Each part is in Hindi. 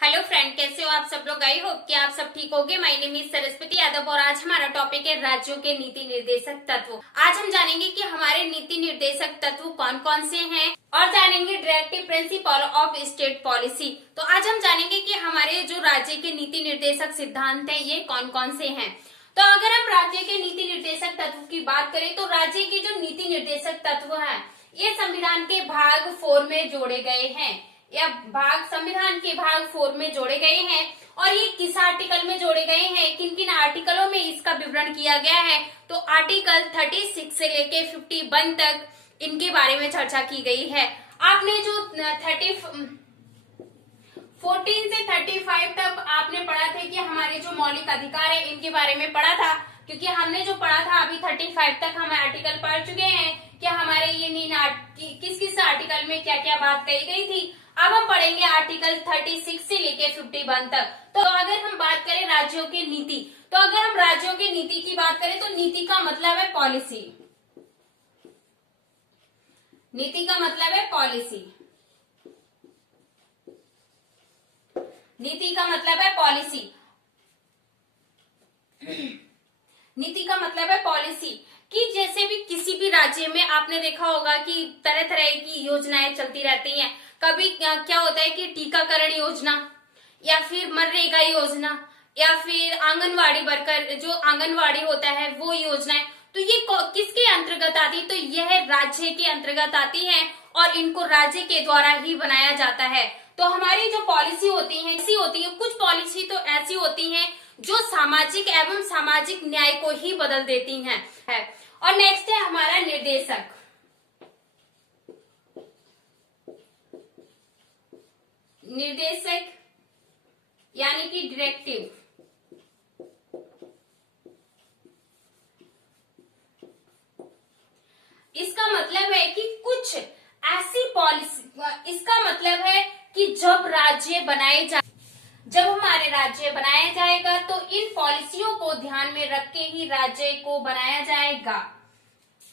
हेलो फ्रेंड, कैसे हो आप सब लोग। आई होप कि आप सब ठीक होगे। My name is Saraswati Yadav और आज हमारा टॉपिक है राज्यों के नीति निर्देशक तत्व। आज हम जानेंगे कि हमारे नीति निर्देशक तत्व कौन कौन से हैं और जानेंगे directive principle of state policy. तो आज हम जानेंगे कि हमारे जो राज्य के नीति निर्देशक सिद्धांत हैं ये कौन कौन से हैं। तो अगर हम राज्य के नीति निर्देशक तत्व की बात करें तो राज्य के जो नीति निर्देशक तत्व हैं ये संविधान के भाग 4 में जोड़े गए हैं या संविधान के भाग 4 में जोड़े गए हैं। और ये किस आर्टिकल में जोड़े गए हैं, किन किन आर्टिकलों में इसका विवरण किया गया है, तो आर्टिकल 36 से लेके 51 तक इनके बारे में चर्चा की गई है। आपने जो 14 से 35 तक आपने पढ़ा था कि हमारे जो मौलिक अधिकार है इनके बारे में पढ़ा था, क्योंकि हमने जो पढ़ा था अभी 35 तक हम आर्टिकल पढ़ चुके हैं कि हमारे ये किस किस आर्टिकल में क्या क्या बात कही गई थी। अब हम पढ़ेंगे आर्टिकल 36 से लेके 51 तक। तो अगर हम बात करें राज्यों की नीति, तो अगर हम राज्यों की नीति की बात करें तो नीति का मतलब है पॉलिसी। नीति का मतलब है पॉलिसी। नीति का मतलब है पॉलिसी। नीति का मतलब है पॉलिसी कि जैसे भी किसी भी राज्य में आपने देखा होगा कि तरह तरह की योजनाएं चलती रहती हैं। कभी क्या होता है कि टीकाकरण योजना या फिर मनरेगा योजना या फिर आंगनवाड़ी वर्कर जो आंगनवाड़ी होता है वो योजनाएं, तो ये किसके अंतर्गत आती है, तो यह राज्य के अंतर्गत आती है और इनको राज्य के द्वारा ही बनाया जाता है। तो हमारी जो पॉलिसी होती है ऐसी होती है, कुछ पॉलिसी तो ऐसी होती है जो सामाजिक एवं सामाजिक न्याय को ही बदल देती हैं है। और नेक्स्ट है हमारा निर्देशक। निर्देशक यानी कि डायरेक्टिव। इसका मतलब है कि कुछ ऐसी पॉलिसी, इसका मतलब है कि जब हमारे राज्य बनाया जाएगा तो इन पॉलिसियों को ध्यान में रख के ही राज्य को बनाया जाएगा।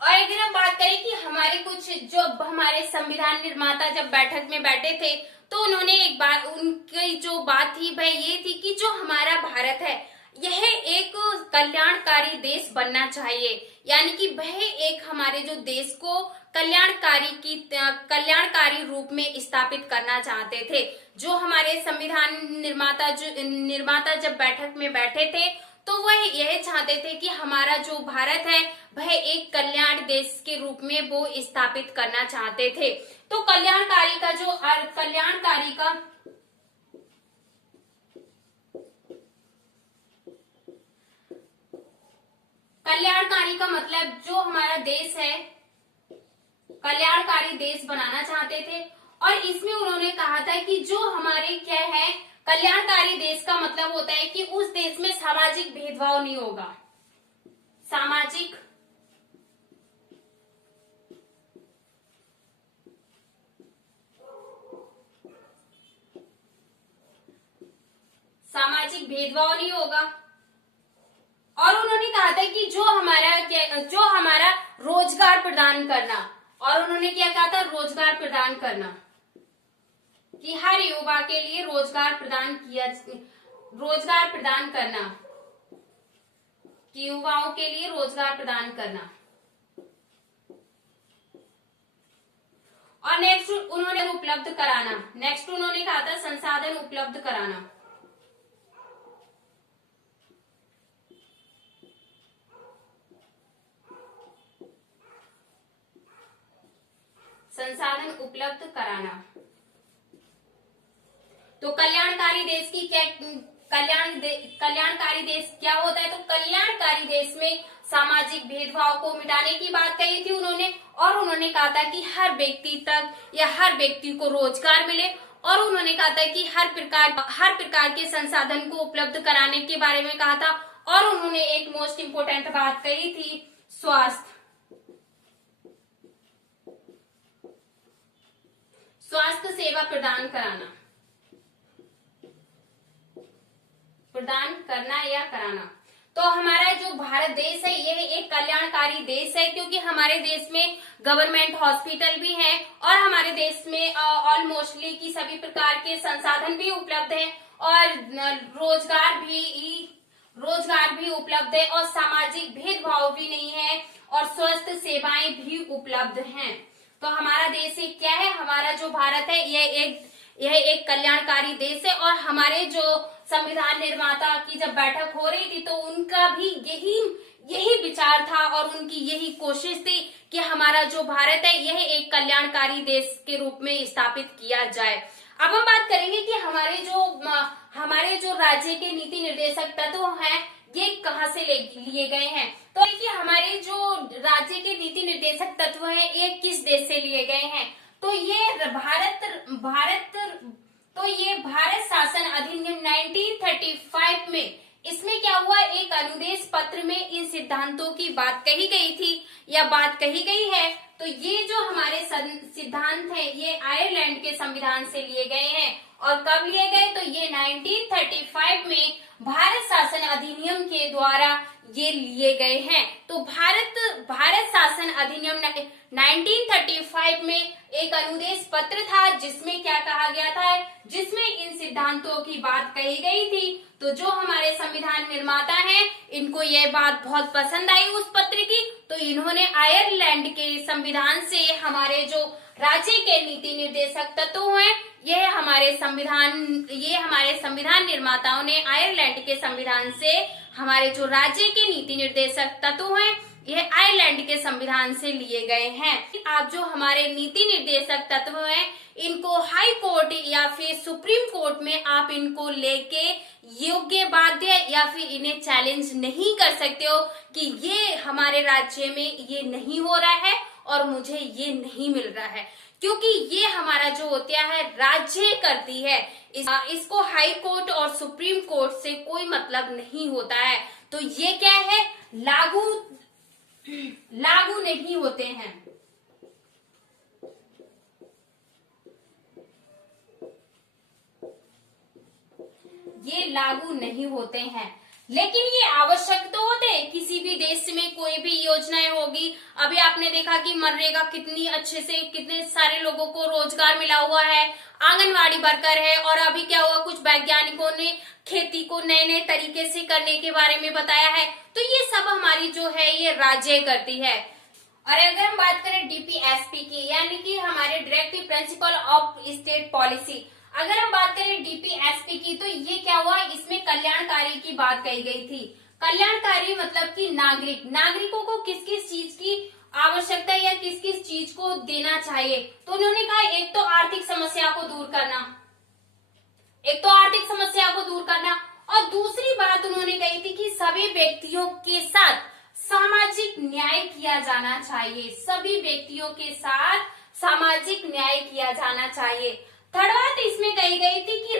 और अगर हम बात करें कि हमारे कुछ जो हमारे संविधान निर्माता जब बैठक में बैठे थे तो उन्होंने एक बात, उनकी जो बात थी वह ये थी कि जो हमारा भारत है यह एक कल्याणकारी देश बनना चाहिए, यानी कि वह एक हमारे जो देश को कल्याणकारी रूप में स्थापित करना चाहते थे। जो हमारे संविधान निर्माता जब बैठक में बैठे थे तो वह यह चाहते थे कि हमारा जो भारत है वह एक कल्याण देश के रूप में वो स्थापित करना चाहते थे। तो कल्याणकारी का मतलब जो हमारा देश है कल्याणकारी देश बनाना चाहते थे। और इसमें उन्होंने कहा था कि जो हमारे क्या है कल्याणकारी देश का मतलब होता है कि उस देश में सामाजिक भेदभाव नहीं होगा। सामाजिक भेदभाव नहीं होगा। और उन्होंने कहा था कि जो हमारा रोजगार प्रदान करना, और उन्होंने क्या कहा था, रोजगार प्रदान करना, कि हर युवा के लिए रोजगार प्रदान करना, कि युवाओं के लिए रोजगार प्रदान करना। और नेक्स्ट उन्होंने उपलब्ध कराना, नेक्स्ट उन्होंने कहा था संसाधन उपलब्ध कराना। संसाधन उपलब्ध कराना। तो कल्याणकारी देश की क्या कल्याणकारी देश क्या होता है, तो कल्याणकारी देश में सामाजिक भेदभाव को मिटाने की बात कही थी उन्होंने। और उन्होंने कहा था कि हर व्यक्ति को रोजगार मिले। और उन्होंने कहा था कि हर प्रकार के संसाधन को उपलब्ध कराने के बारे में कहा था। और उन्होंने एक मोस्ट इम्पोर्टेंट बात कही थी, स्वास्थ्य सेवा प्रदान करना या कराना। तो हमारा जो भारत देश है यह एक कल्याणकारी देश है, क्योंकि हमारे देश में गवर्नमेंट हॉस्पिटल भी हैं और हमारे देश में ऑलमोस्टली की सभी प्रकार के संसाधन भी उपलब्ध हैं और रोजगार भी उपलब्ध है और सामाजिक भेदभाव भी नहीं है और स्वास्थ्य सेवाएं भी उपलब्ध हैं। तो हमारा देश क्या है, हमारा जो भारत है यह एक कल्याणकारी देश है। और हमारे जो संविधान निर्माता की जब बैठक हो रही थी तो उनका भी यही विचार था और उनकी यही कोशिश थी कि हमारा जो भारत है यह एक कल्याणकारी देश के रूप में स्थापित किया जाए। अब हम बात करेंगे कि हमारे जो राज्य के नीति निर्देशक तत्व हैं ये कहाँ से लिए गए हैं। तो देखिए हमारे जो राज्य के नीति निर्देशक तत्व हैं ये किस देश से लिए गए हैं, तो ये भारत शासन अधिनियम 1935 में इसमें क्या हुआ, एक अनुदेश पत्र में इन सिद्धांतों की बात कही गई थी या बात कही गई है। तो ये जो हमारे सिद्धांत हैं ये आयरलैंड के संविधान से लिए गए हैं और कब लिए गए, तो ये 1935 में भारत शासन अधिनियम के द्वारा ये लिए गए हैं। तो भारत शासन अधिनियम 1935 में एक अनुदेश पत्र था जिसमें क्या कहा गया था, जिसमें इन सिद्धांतों की बात कही गई थी। तो जो हमारे संविधान निर्माता हैं इनको यह बात बहुत पसंद आई उस पत्र की, तो इन्होंने आयरलैंड के संविधान से हमारे जो राज्य के नीति निर्देशक तत्व हैं ये हमारे संविधान निर्माताओं ने आयरलैंड के संविधान से हमारे जो राज्य के नीति निर्देशक तत्व हैं ये आयरलैंड के संविधान से लिए गए हैं। आप जो हमारे नीति निर्देशक तत्व हैं इनको हाई कोर्ट या फिर सुप्रीम कोर्ट में आप इनको लेके योग्य बाध्य या फिर इन्हें चैलेंज नहीं कर सकते हो कि ये हमारे राज्य में ये नहीं हो रहा है और मुझे ये नहीं मिल रहा है, क्योंकि ये हमारा जो होता है राज्य करती है। इसको हाई कोर्ट और सुप्रीम कोर्ट से कोई मतलब नहीं होता है। तो ये क्या है, लागू नहीं होते हैं। ये लागू नहीं होते हैं, लेकिन ये आवश्यक तो होते हैं। किसी भी देश में कोई भी योजनाएं होगी, अभी आपने देखा कि मनरेगा कितनी अच्छे से कितने सारे लोगों को रोजगार मिला हुआ है, आंगनवाड़ी वर्कर है, और अभी क्या हुआ कुछ वैज्ञानिकों ने खेती को नए नए तरीके से करने के बारे में बताया है। तो ये सब हमारी जो है ये राज्य करती है। और अगर हम बात करें डीपीएसपी की, यानी कि हमारे directive principle of state policy, अगर हम बात करें डीपीएसपी की तो ये क्या हुआ, इसमें कल्याणकारी की बात कही गई थी। कल्याणकारी मतलब कि नागरिकों को किस किस चीज की आवश्यकता या किस किस चीज को देना चाहिए। तो उन्होंने कहा एक तो आर्थिक समस्या को दूर करना, और दूसरी बात उन्होंने कही थी कि सभी व्यक्तियों के साथ सामाजिक न्याय किया जाना चाहिए। थर्ड बात इसमें कही गई थी कि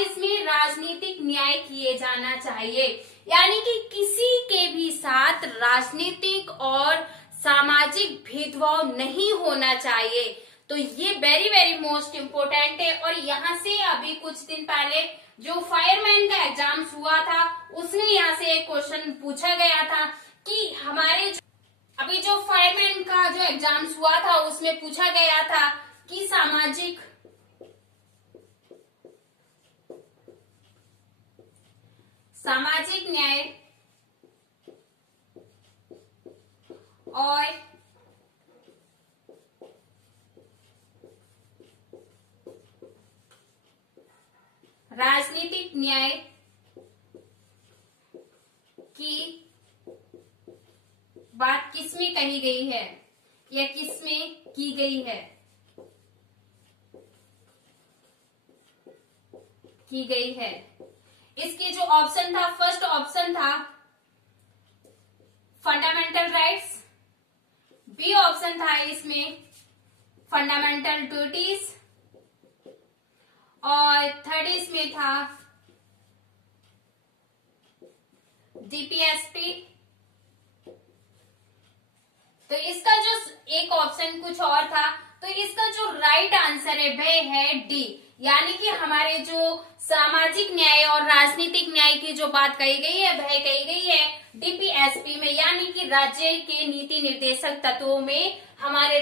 इसमें राजनीतिक न्याय किए जाना चाहिए, यानी कि किसी के भी साथ राजनीतिक और सामाजिक भेदभाव नहीं होना चाहिए। तो ये वेरी वेरी मोस्ट इम्पोर्टेंट है। और यहाँ से अभी कुछ दिन पहले जो फायरमैन का एग्जाम हुआ था उसमें यहाँ से एक क्वेश्चन पूछा गया था कि हमारे अभी जो फायरमैन का जो एग्जाम हुआ था उसमें पूछा गया था कि सामाजिक न्याय और राजनीतिक न्याय की बात किसमें कही गई है या किसमें की गई है। इसके जो ऑप्शन था, फर्स्ट ऑप्शन था फंडामेंटल राइट्स, बी ऑप्शन था इसमें फंडामेंटल ड्यूटीज, और थर्ड इसमें था डीपीएसपी। तो इसका जो एक ऑप्शन कुछ और था, तो इसका जो राइट आंसर है वह है डी, यानी कि हमारे जो सामाजिक न्याय और राजनीतिक न्याय की जो बात कही गई है वह कही गई है डीपीएसपी में, यानी कि राज्य के नीति निर्देशक तत्वों में हमारे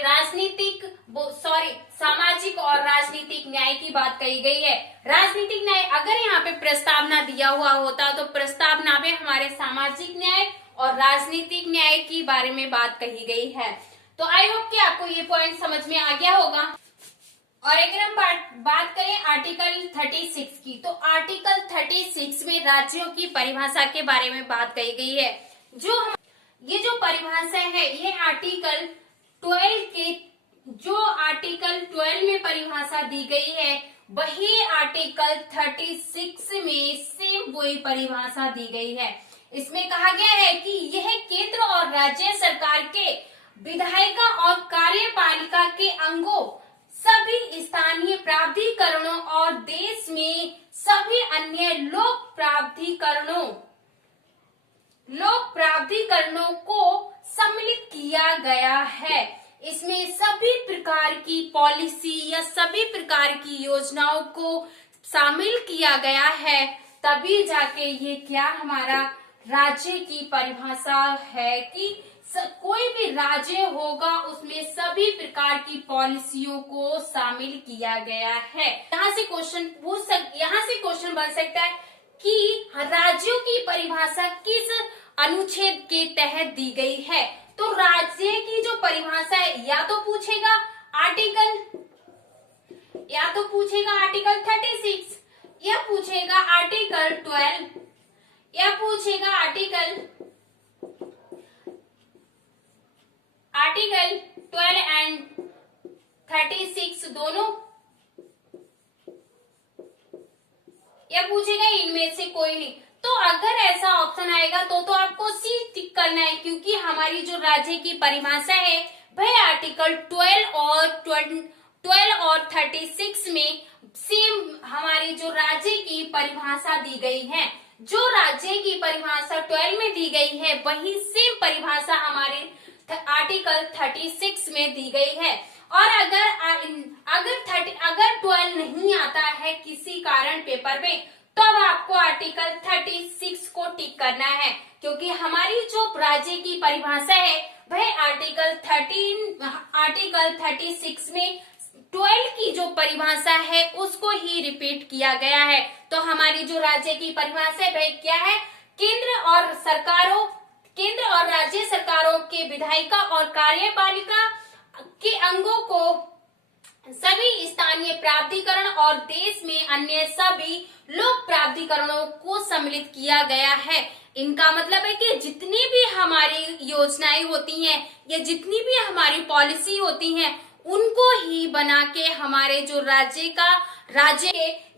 सामाजिक और राजनीतिक न्याय की बात कही गई है। राजनीतिक न्याय अगर यहाँ पे प्रस्तावना दिया हुआ होता तो प्रस्तावना में हमारे सामाजिक न्याय और राजनीतिक न्याय की बारे में बात कही गई है। तो आई होप कि आपको ये पॉइंट समझ में आ गया होगा। और अगर हम बात करें आर्टिकल 36 की, तो आर्टिकल 36 में राज्यों की परिभाषा के बारे में बात कही गई है। ये जो परिभाषा है ये आर्टिकल 12 में परिभाषा दी गई है, वही आर्टिकल 36 में सेम वही परिभाषा दी गई है। इसमें कहा गया है कि यह केंद्र और राज्य सरकार के विधायिका और कार्यपालिका के अंगों, सभी स्थानीय प्राधिकरणों और देश में सभी अन्य लोक प्राधिकरणों को सम्मिलित किया गया है। इसमें सभी प्रकार की पॉलिसी या सभी प्रकार की योजनाओं को शामिल किया गया है, तभी जाके ये क्या हमारा राज्य की परिभाषा है कि कोई भी राज्य होगा उसमें सभी प्रकार की पॉलिसियों को शामिल किया गया है। यहाँ से क्वेश्चन बन सकता है कि राज्यों की परिभाषा किस अनुच्छेद के तहत दी गई है। तो राज्य की जो परिभाषा है या तो पूछेगा आर्टिकल 36 या पूछेगा आर्टिकल 12 या पूछेगा आर्टिकल 12 एंड 36 दोनों, या पूछेगा इनमें से कोई नहीं। तो अगर ऐसा ऑप्शन आएगा तो आपको सी टिक करना है, क्योंकि हमारी जो राज्य की परिभाषा है वह आर्टिकल 12 और 36 में सेम हमारी जो राज्य की परिभाषा दी गई है। जो राज्य की परिभाषा 12 में दी गई है वही सेम परिभाषा हमारे आर्टिकल 36 में दी गई है। और अगर 12 नहीं आता है किसी कारण पेपर में, तो अब आपको आर्टिकल 36 को टिक करना है, क्योंकि हमारी जो राज्य की परिभाषा है वह आर्टिकल 36 में 12 की जो परिभाषा है उसको ही रिपीट किया गया है। तो हमारी जो राज्य की परिभाषा है वह क्या है? केंद्र और राज्य सरकारों के विधायिका और कार्यपालिका के अंगों को सभी स्थानीय प्राधिकरण और देश में अन्य सभी लोक प्राधिकरणों को सम्मिलित किया गया है। इनका मतलब है कि जितनी भी हमारी योजनाएं होती हैं या जितनी भी हमारी पॉलिसी होती हैं उनको ही बना के हमारे जो राज्य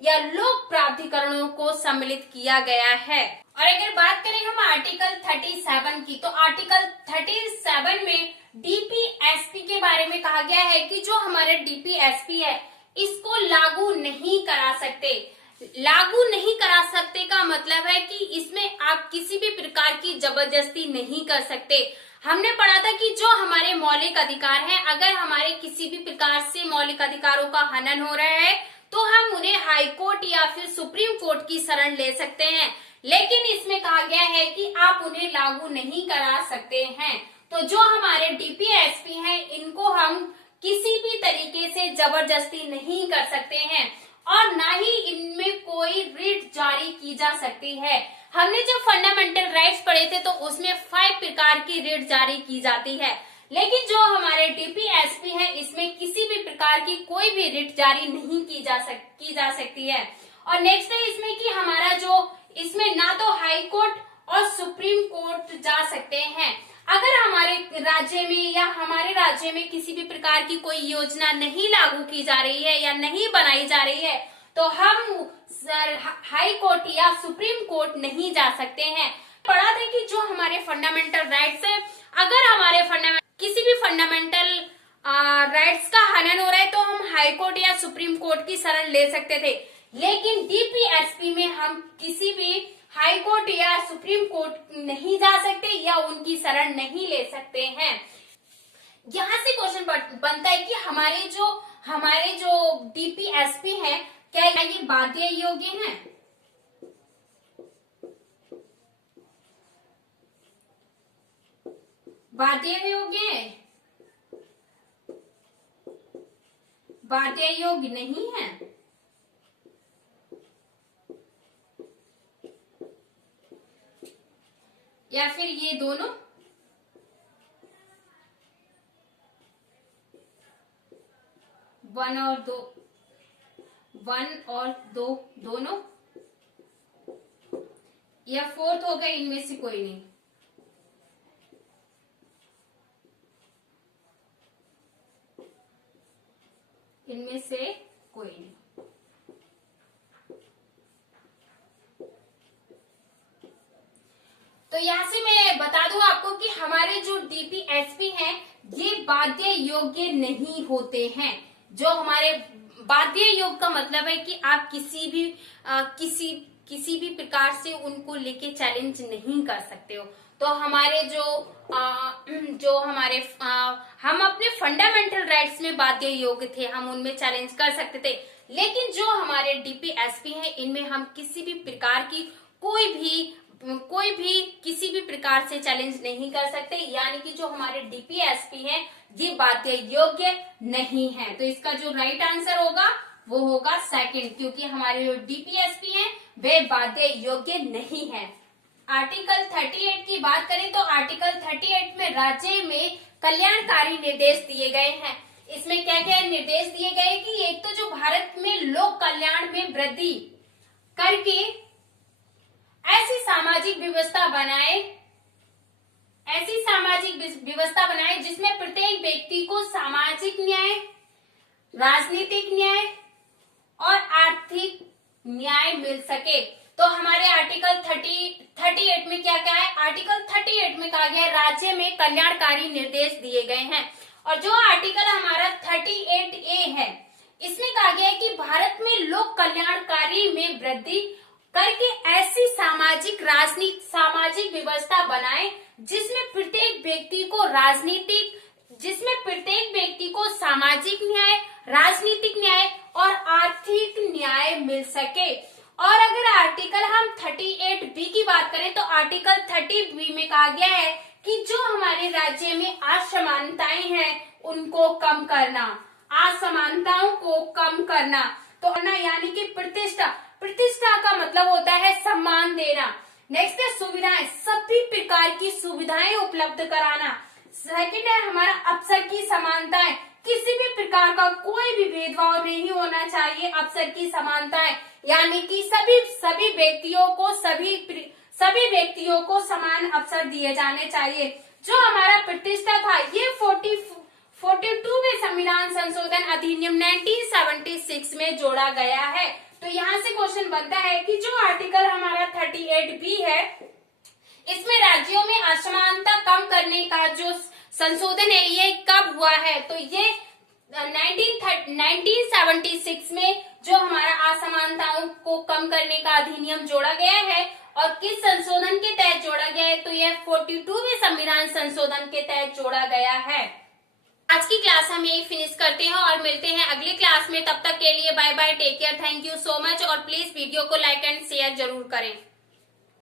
या लोक प्राधिकरणों को सम्मिलित किया गया है। और अगर बात करें हम आर्टिकल 37 की, तो आर्टिकल 37 में डीपीएसपी के बारे में कहा गया है कि जो हमारे डीपीएसपी है इसको लागू नहीं करा सकते का मतलब है कि इसमें आप किसी भी प्रकार की जबरदस्ती नहीं कर सकते। हमने पढ़ा था कि जो हमारे मौलिक अधिकार हैं, अगर हमारे किसी भी प्रकार से मौलिक अधिकारों का हनन हो रहा है तो हम उन्हें हाई कोर्ट या फिर सुप्रीम कोर्ट की शरण ले सकते हैं, लेकिन इसमें कहा गया है कि आप उन्हें लागू नहीं करा सकते हैं। तो जो हमारे डीपीएसपी हैं इनको हम किसी भी तरीके से जबरदस्ती नहीं कर सकते हैं और ना ही इनमें कोई रिट जारी की जा सकती है। हमने जब फंडामेंटल राइट्स पढ़े थे तो उसमें 5 प्रकार की रिट जारी की जाती है, लेकिन जो हमारे डीपीएसपी है इसमें किसी भी प्रकार की कोई भी रिट जारी नहीं की जा सकती है। और नेक्स्ट है इसमें कि हमारा जो इसमें ना तो हाई कोर्ट और सुप्रीम कोर्ट जा सकते हैं। अगर हमारे राज्य में किसी भी प्रकार की कोई योजना नहीं लागू की जा रही है या नहीं बनाई जा रही है तो हम हाई कोर्ट या सुप्रीम कोर्ट नहीं जा सकते हैं। पढ़ा था कि जो हमारे फंडामेंटल राइट्स है, अगर हमारे किसी भी फंडामेंटल राइट्स का हनन हो रहा है तो हम हाई कोर्ट या सुप्रीम कोर्ट की शरण ले सकते थे, लेकिन डीपीएसपी में हम किसी भी हाई कोर्ट या सुप्रीम कोर्ट नहीं जा सकते या उनकी शरण नहीं ले सकते हैं। यहाँ से क्वेश्चन बनता है कि हमारे जो डीपीएसपी है क्या ये बाध्य योग्य है? बाध्य योग्य है? बाध्य योग्य नहीं है। या फिर ये दोनों? वन और दो दोनों, या फोर्थ हो गया, इनमें से कोई नहीं। इनमें से कोई नहीं। तो यहाँ से मैं बता दूं आपको कि हमारे जो डीपीएसपी हैं ये बाध्य योग्य नहीं होते हैं। जो हमारे बाध्य योग्य का मतलब है कि आप किसी भी प्रकार से उनको लेके चैलेंज नहीं कर सकते हो। तो हमारे हम अपने फंडामेंटल राइट्स में बाध्य योग्य थे, हम उनमें चैलेंज कर सकते थे। लेकिन जो हमारे डीपीएसपी हैं इनमें हम किसी भी प्रकार की कोई भी किसी भी प्रकार से चैलेंज नहीं कर सकते। यानी कि जो हमारे डीपीएसपी हैं ये बाध्य योग्य नहीं है। तो इसका जो राइट आंसर होगा वो होगा सेकंड, क्योंकि हमारे जो डीपीएसपी हैं वे बाध्य योग्य नहीं है। आर्टिकल 38 की बात करें तो आर्टिकल 38 में राज्य में कल्याणकारी निर्देश दिए गए हैं। इसमें क्या क्या निर्देश दिए गए कि एक तो जो भारत में लोक कल्याण में वृद्धि करके ऐसी सामाजिक व्यवस्था बनाए जिसमें प्रत्येक व्यक्ति को सामाजिक न्याय, राजनीतिक न्याय और आर्थिक न्याय मिल सके। तो हमारे आर्टिकल 38 में क्या क्या है? आर्टिकल 38 में कहा गया है राज्य में कल्याणकारी निर्देश दिए गए हैं। और जो आर्टिकल हमारा 38A है इसमें कहा गया है कि भारत में लोक कल्याणकारी में वृद्धि करके ऐसी सामाजिक व्यवस्था बनाए जिसमें प्रत्येक व्यक्ति को सामाजिक न्याय, राजनीतिक न्याय और आर्थिक न्याय मिल सके। और अगर आर्टिकल हम 38B की बात करें तो आर्टिकल 30B में कहा गया है कि जो हमारे राज्य में असमानताएं हैं उनको कम करना, असमानताओं को कम करना। तो यानी कि प्रतिष्ठा का मतलब होता है सम्मान देना। नेक्स्ट है सुविधाएं, सभी प्रकार की सुविधाएं उपलब्ध कराना। सेकंड है हमारा अवसर की समानताएं, किसी भी प्रकार का कोई भी भेदभाव नहीं होना चाहिए। अवसर की समानताएं यानी कि सभी व्यक्तियों को समान अवसर दिए जाने चाहिए। जो हमारा प्रतिष्ठा था ये 42वें संविधान संशोधन अधिनियम 1976 में जोड़ा गया है। तो यहाँ से क्वेश्चन बनता है कि जो आर्टिकल हमारा 38B है इसमें राज्यों में असमानता कम करने का जो संशोधन है ये कब हुआ है? तो ये 1976 में जो हमारा असमानताओं को कम करने का अधिनियम जोड़ा गया है। और किस संशोधन के तहत जोड़ा गया है? तो यह 42वें संविधान संशोधन के तहत जोड़ा गया है। आज की क्लास हम यही फिनिश करते हैं और मिलते हैं अगली क्लास में। तब तक के लिए bye bye, take care, thank you so much. और प्लीज वीडियो को लाइक एंड शेयर जरूर करें।